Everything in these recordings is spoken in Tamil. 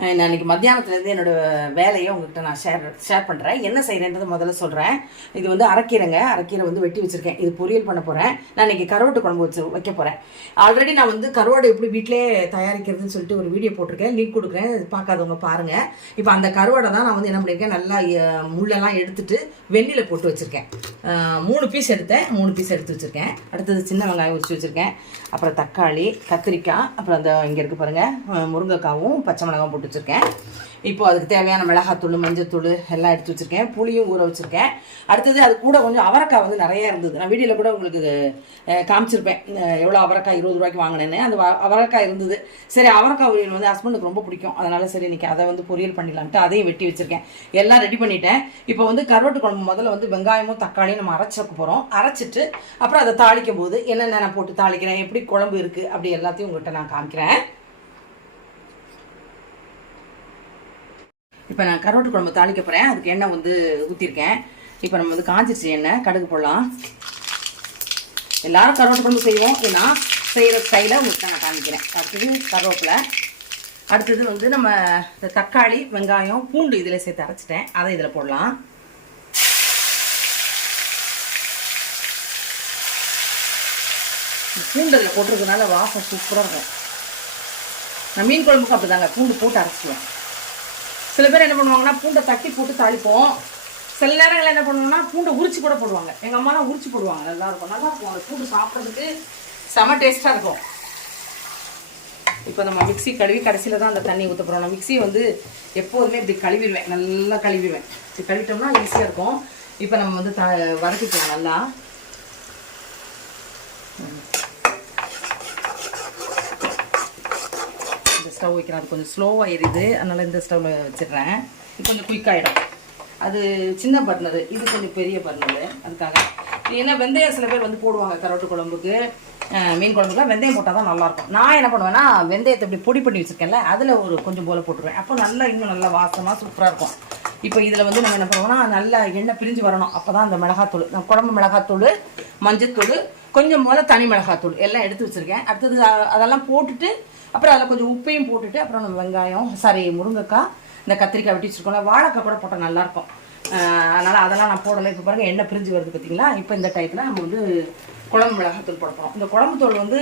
நான் இன்னைக்கு மத்தியானத்துலேருந்து என்னோட வேலையை உங்கள்கிட்ட நான் ஷேர் ஷேர் பண்ணுறேன் என்ன செய்கிறேன்றது முதல்ல சொல்கிறேன் இது வந்து அரைக்கீரைங்க. அரைக்கீரை வந்து வெட்டி வச்சுருக்கேன். இது பொரியல் பண்ண போகிறேன் நான் இன்றைக்கி கருவாட்டு குழம்பு வச்சு வைக்க போகிறேன் ஆல்ரெடி நான் வந்து கருவாடு எப்படி வீட்டிலே தயாரிக்கிறதுன்னு சொல்லிட்டு ஒரு வீடியோ போட்டிருக்கேன். லிங்க் கொடுக்குறேன். பார்க்காதவங்க பாருங்கள் இப்போ அந்த கருவாடை தான் நான் வந்து என்ன பண்ணியிருக்கேன் நல்லா முள்ளெல்லாம் எடுத்துட்டு வெண்ணில் போட்டு வச்சுருக்கேன். மூணு பீஸ் எடுத்தேன். மூணு பீஸ் எடுத்து வச்சுருக்கேன். அடுத்தது சின்ன வெங்காயம் உரிச்சு வச்சுருக்கேன். அப்புறம் தக்காளி கத்திரிக்காய் அப்புறம் அந்த இங்கே இருக்குது பாருங்கள் முருங்கைக்காவும் பச்சை மிளகாவும் போட்டு வச்சுருக்கேன். இப்போ அதுக்கு தேவையான மிளகாத்தூள் மஞ்சத்தூள் எல்லாம் எடுத்து வச்சுருக்கேன். புளியும் ஊற வச்சுருக்கேன். அடுத்தது அது கூட கொஞ்சம் அவரைக்காய் வந்து நிறையா இருந்தது. நான் வீடியோவில் கூட உங்களுக்கு காமிச்சிருப்பேன். எவ்வளோ அவரக்காய் இருபது ரூபாய்க்கு வாங்கினேன்னு. அந்த அவரக்காய் அவரைக்காய் இருந்தது. சரி அவரக்காய் பொரியல் வந்து ஹஸ்பண்டுக்கு ரொம்ப பிடிக்கும். அதனால சரி இன்றைக்கி அதை வந்து பொரியல் பண்ணிடலான்ட்டு அதையும் வெட்டி வச்சுருக்கேன். எல்லாம் ரெடி பண்ணிட்டேன். இப்போ வந்து கருவாட்டு குழம்பு முதல்ல வந்து வெங்காயமும் தக்காளியும் நம்ம அரைச்சிக்க போகிறோம் அரைச்சிட்டு அப்புறம் அதை தாளிக்கும் போது என்னென்ன நான் போட்டு தாளிக்கிறேன்? எப்படி குழம்பு இருக்குது அப்படி எல்லாத்தையும் உங்கள்கிட்ட நான் காமிக்கிறேன். இப்போ நான் கருவாட்டு குழம்பு தாளிக்க போகிறேன் அதுக்கு எண்ணெய் வந்து ஊற்றிருக்கேன் இப்போ நம்ம வந்து காஞ்சிருச்சு எண்ணெய். கடுகு போடலாம். எல்லாரும் கருவாட்டு குழம்பு செய்வோம். இது நான் செய்கிற ஸ்டைலை உங்களுக்கு நான் காமிக்கிறேன். அடுத்தது கருவேப்பிலை. அடுத்தது வந்து நம்ம இந்த தக்காளி வெங்காயம் பூண்டு இதில் சேர்த்து அரைச்சிட்டேன். அதை இதில் போடலாம். பூண்டு இதில் போட்டிருக்கனால வாசம் சூப்பராக இருக்கும். நான் மீன் குழம்புக்கு அப்படிதாங்க. பூண்டு போட்டு அரைச்சிடுவேன் சில பேர் என்ன பண்ணுவாங்கன்னா பூண்டை தட்டி போட்டு தாளிப்போம். சில நேரங்களில் என்ன பண்ணுவாங்கன்னா பூண்டை உரிச்சு கூட போடுவாங்க. எங்கள் அம்மாலாம் உரிச்சு போடுவாங்க. நல்லா இருக்கும். நல்லா இருக்கும். அந்த பூண்டு சாப்பிட்றதுக்கு செம டேஸ்ட்டாக இருக்கும். இப்போ நம்ம மிக்சி கழுவி கடைசியில் தான் அந்த தண்ணி ஊற்ற போகிறோம் நான் வந்து எப்போதுமே இப்படி கழுவிடுவேன். நல்லா கழுவிடுவேன். இப்படி கழுவிட்டோம்னா ஈஸியாக இருக்கும். இப்போ நம்ம வந்து த வதக்கிக்கலாம் நல்லா. ஸ்டவ் வைக்கிறேன். அது கொஞ்சம் ஸ்லோவாக எரியுது அதனால் இந்த ஸ்டவ்வில் வச்சிடுறேன். இது கொஞ்சம் குயிக்காகிடும் அது சின்ன பர்னரு இது கொஞ்சம் பெரிய பர்னரு அதுக்காக. ஏன்னா வெந்தயம் சில பேர் வந்து போடுவாங்க. கரோட்டு குழம்புக்கு மீன் குழம்புக்குலாம் வெந்தயம் போட்டால் தான் நல்லாயிருக்கும் நான் என்ன பண்ணுவேன்னா வெந்தயத்தை இப்படி பொடி பண்ணி வச்சுருக்கேன்ல அதில் ஒரு கொஞ்சம் போல் போட்டுருவேன். அப்போ நல்லா இன்னும் நல்லா வாசமாக சூப்பராக இருக்கும். இப்போ இதில் வந்து நம்ம என்ன பண்ணுவோம்னா நல்லா எண்ணெய் பிரிஞ்சு வரணும். அப்போ தான் அந்த மிளகாத்தூள் நான் குழம்பு மிளகாத்தூள் மஞ்சத்தூள் கொஞ்சம் முதல்ல தனி மிளகாத்தூள் எல்லாம் எடுத்து வச்சுருக்கேன். அடுத்தது அதெல்லாம் போட்டுட்டு அப்புறம் அதில் கொஞ்சம் உப்பையும் போட்டுட்டு அப்புறம் நம்ம வெங்காயம் சாரி முருங்கைக்காய் இந்த கத்திரிக்காய் வெட்டி வச்சுருக்கோம் வாழைக்காய் கூட போட்டால் நல்லாயிருக்கும். அதனால் அதெல்லாம் நான் போடலை. இப்போ பாருங்கள் எண்ணெய் பிரிஞ்சு வருது பார்த்தீங்களா இப்போ இந்த டைத்தில் நம்ம வந்து குழம்பு மிளகாத்தூள் போட போகிறோம் இந்த குழம்பு தூள் வந்து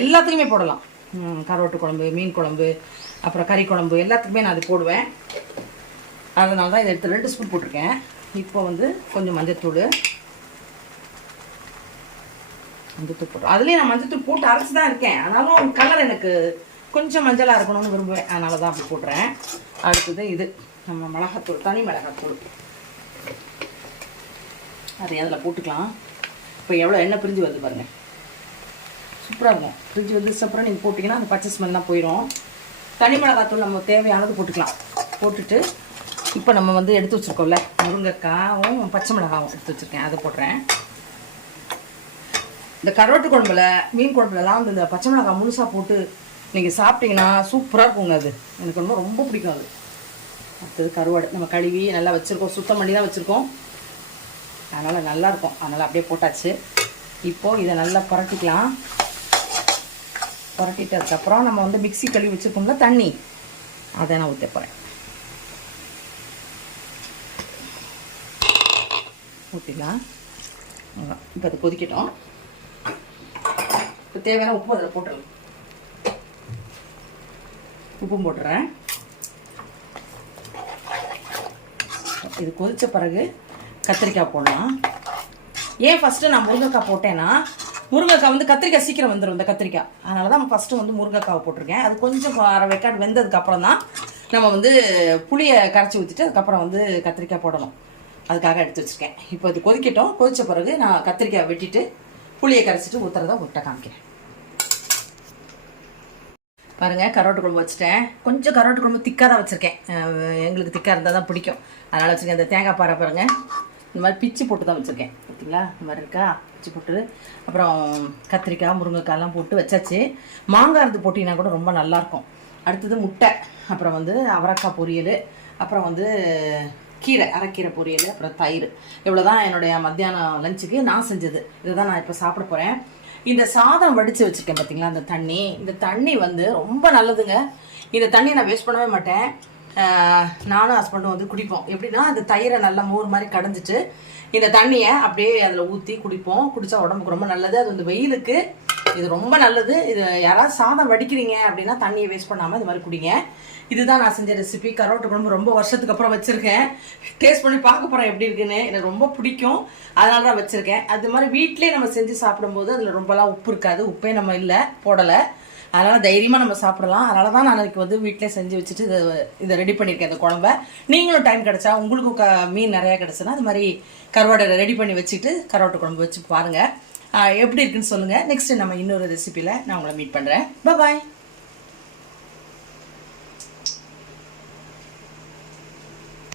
எல்லாத்துக்குமே போடலாம். கரோட்டு குழம்பு மீன் குழம்பு அப்புறம் கறி குழம்பு எல்லாத்துக்குமே நான் அது போடுவேன். அதனால தான் இதை எடுத்து ரெண்டு ஸ்பூன் போட்டிருக்கேன். இப்போ வந்து கொஞ்சம் மஞ்சத்தூள். மஞ்சத்தூள் போட்டு அதுலேயும் நான் மஞ்சத்தூள் போட்டு அரைச்சி தான் இருக்கேன். ஆனாலும் கலர் எனக்கு கொஞ்சம் மஞ்சளாக இருக்கணும்னு விரும்புவேன். அதனால தான் அப்படி போடுறேன். அடுத்தது இது நம்ம மிளகாத்தூள் தனி மிளகாத்தூள். அதை அதில் போட்டுக்கலாம். இப்போ எவ்வளோ எண்ணெய் பிரிஞ்சு வருது பாருங்கள் சூப்பராக இருக்கும். பிரிஞ்சு வந்து அப்புறம் நீங்கள் போட்டிங்கன்னா அந்த பச்சை ஸ்மெல்லாம் போயிடும் தனி மிளகாத்தூள் நம்ம தேவையானது போட்டுக்கலாம். போட்டுட்டு இப்போ நம்ம வந்து எடுத்து வச்சுருக்கோம்ல முருங்கைக்காவும் பச்சை மிளகாவும் எடுத்து வச்சுருக்கேன். அதை போடுறேன். இந்த கருவாட்டு குழம்புல மீன் குழம்புலலாம் வந்து இந்த பச்சை மிளகாய் முழுசாக போட்டு நீங்கள் சாப்பிட்டீங்கன்னா சூப்பராக இருக்குங்க அது. எனக்கு ரொம்ப ரொம்ப பிடிக்கும் அது. அடுத்தது கருவாடு. நம்ம கழுவி நல்லா வச்சுருக்கோம். சுத்தம் பண்ணி தான் வச்சுருக்கோம். அதனால் நல்லாயிருக்கும் அதனால் அப்படியே போட்டாச்சு. இப்போது இதை நல்லா புரட்டிக்கலாம். புரட்டிட்டதுக்கப்புறம் நம்ம வந்து மிக்ஸி கழுவி வச்சுருக்கோம்ல தண்ணி. அதை நான் ஊற்ற போகிறேன் ஊற்றிக்கலாம் அவ்வளோதான் இப்போ அது கொதிக்கட்டும். இப்போ தேவையான உப்பு அதில் போட்டுடலாம். உப்பும் போட்டுறேன். இது கொதித்த பிறகு கத்திரிக்காய் போடலாம். ஏன் ஃபஸ்ட்டு நான் முருங்கைக்காய் போட்டேன்னா முருங்கைக்காய் வந்து கத்திரிக்காய் சீக்கிரம் வந்துடும் இந்த கத்திரிக்காய். அதனால தான் ஃபஸ்ட்டு வந்து முருங்கைக்காவை போட்டிருக்கேன். அது கொஞ்சம் அரை வெக்காடு வெந்ததுக்கப்புறம் தான் நம்ம வந்து புளியை கரைச்சி ஊற்றிட்டு அதுக்கப்புறம் வந்து கத்திரிக்காய் போடணும். அதுக்காக எடுத்து வச்சுருக்கேன். இப்போ இது கொதிக்கட்டும். கொதித்த பிறகு நான் கத்திரிக்காய் வெட்டிட்டு புளியை கரைச்சிட்டு ஊற்றுறத விட்ட காமிக்கிறேன். பாருங்க கரோட்டு குழம்பு வச்சுட்டேன். கொஞ்சம் கரோட்டு குழம்பு திக்காக தான் வச்சுருக்கேன் எங்களுக்கு திக்காக இருந்தால் தான் பிடிக்கும். அதனால் வச்சுருக்கேன். இந்த தேங்காய் பாறை பாருங்கள் இந்த மாதிரி பிச்சு போட்டு தான் வச்சுருக்கேன். பார்த்தீங்களா இந்த மாதிரி இருக்கா? பிச்சு போட்டு. அப்புறம் கத்திரிக்காய் முருங்கைக்காய்லாம் போட்டு வச்சாச்சு. மாங்காய் இருந்து போட்டிங்கன்னா கூட ரொம்ப நல்லாயிருக்கும் அடுத்தது முட்டை. அப்புறம் வந்து அவரைக்காய் பொரியல். அப்புறம் வந்து கீரை அரைக்கீரை பொரியல் அப்புறம் தயிர். இவ்வளோ தான் என்னுடைய மத்தியானம் லஞ்சுக்கு நான் செஞ்சது. இதை தான் நான் இப்போ சாப்பிட போகிறேன் இந்த சாதம் வடித்து வச்சுருக்கேன் பார்த்தீங்களா அந்த தண்ணி. இந்த தண்ணி வந்து ரொம்ப நல்லதுங்க. இந்த தண்ணியை நான் வேஸ்ட் பண்ணவே மாட்டேன். நானும் ஹஸ்பண்டும் வந்து குடிப்போம். எப்படின்னா அந்த தயிரை நல்லா மோர் மாதிரி கடைஞ்சிட்டு இந்த தண்ணியை அப்படியே அதில் ஊற்றி குடிப்போம். குடித்தா உடம்புக்கு ரொம்ப நல்லது. அது வந்து வெயிலுக்கு இது ரொம்ப நல்லது. இது யாராவது சாதம் வடிக்கிறீங்க அப்படின்னா தண்ணியை வேஸ்ட் பண்ணாமல் இது மாதிரி குடிங்க. இதுதான் நான் செஞ்ச ரெசிபி கரோட்டு குழம்பு ரொம்ப வருஷத்துக்கு அப்புறம் வச்சுருக்கேன். டேஸ்ட் பண்ணி பார்க்க போகிறேன் எப்படி இருக்குன்னு. எனக்கு ரொம்ப பிடிக்கும். அதனால தான் வச்சுருக்கேன். அது மாதிரி வீட்டிலே நம்ம செஞ்சு சாப்பிடும்போது அதில் ரொம்பலாம் உப்பு இருக்காது. உப்பே நம்ம இல்லை. போடலை. அதனால் தைரியமாக நம்ம சாப்பிடலாம். அதனால தான் நான் இன்னைக்கு வந்து வீட்டிலே செஞ்சு வச்சுட்டு இதை இதை ரெடி பண்ணியிருக்கேன் இந்த குழம்ப. நீங்களும் டைம் கிடைச்சா உங்களுக்கும் க மீன் நிறையா கிடச்சுன்னா அது மாதிரி கருவாடை ரெடி பண்ணி வச்சுட்டு கருவாட்டு குழம்பு வச்சு பாருங்கள் எப்படி இருக்குன்னு சொல்லுங்கள் நெக்ஸ்ட் நம்ம இன்னொரு ரெசிபியில் நான் உங்களை மீட் பண்ணுறேன் பாய்